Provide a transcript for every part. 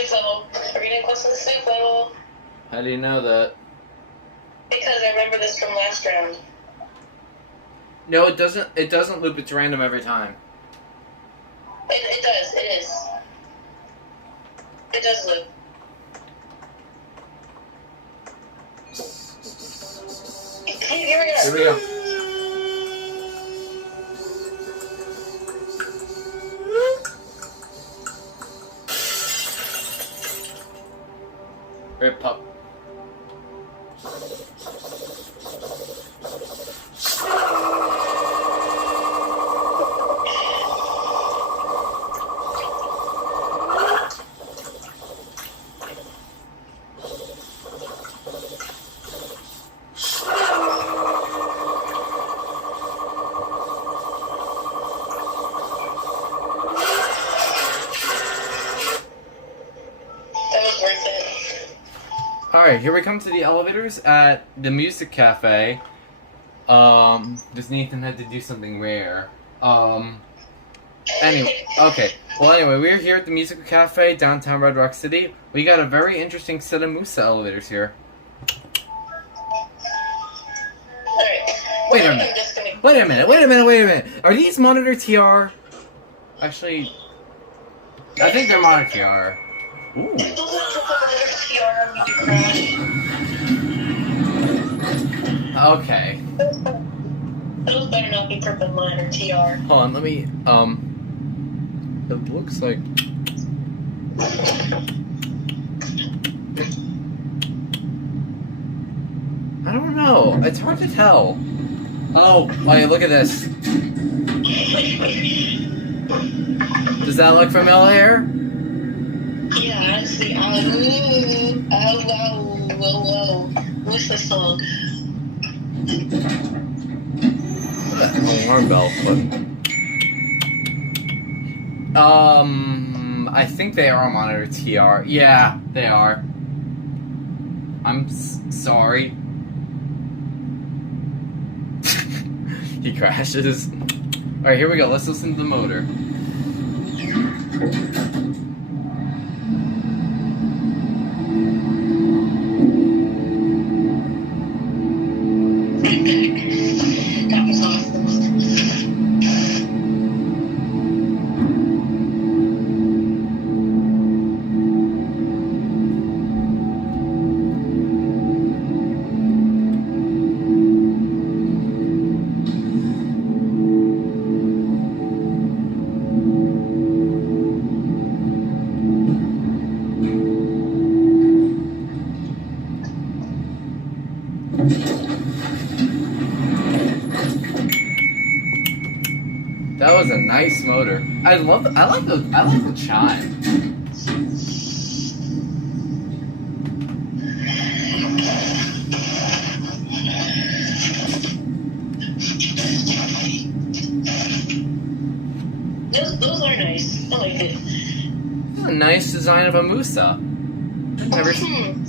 soup level. We're getting close to the soup level. How do you know that? Because I remember this from last round. No, it doesn't. It doesn't loop. It's random every time. It does. It is. It does loop. Here we go. Here we go. Rip pup. Alright, here we come to the elevators at the music cafe. Does Nathan had to do something rare. Anyway, okay. Well, anyway, we're here at the music cafe, downtown Red Rock City. We got a very interesting set of Musa elevators here. Wait a minute. Are these monitor TR? Actually, I think they're monitor TR. Ooh. Okay. Those better not be purple line or TR. Hold on, let me, it looks like... I don't know. It's hard to tell. Oh, wait, look at this. Does that look familiar? Yeah, honestly, whoa. What's the song? Alarm bell. I think they are on monitor TR. Yeah, they are. I'm sorry. He crashes. Alright, here we go. Let's listen to the motor. That was awesome. That was a nice motor. I like the chime. Those are nice. I like it. That's a nice design of a Musa. I've never seen.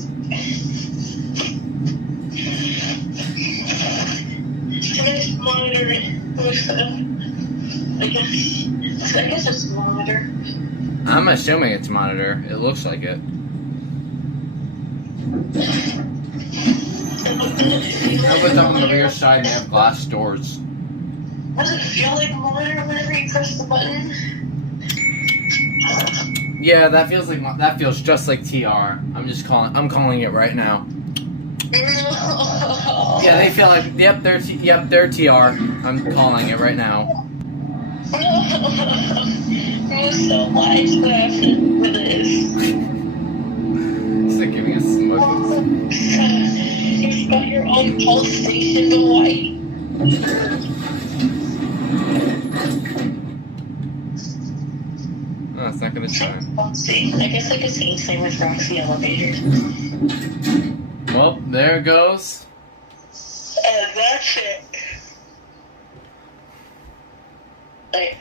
Can I just monitor it? I guess it's monitor. I'm assuming it's monitor. It looks like it. I put them on the rear side and they have glass doors. Does it feel like monitor whenever you press the button? Yeah, that feels just like TR. I'm calling it right now. No. Yeah, they feel like they're TR. I'm calling it right now. Musa, why is that for this? He's like giving us smoke. You've got your own pulse station, but why? Oh, it's not gonna chime. Let's see. I guess I could say the same with Roxy elevators. Well, there it goes. And that's it. Like,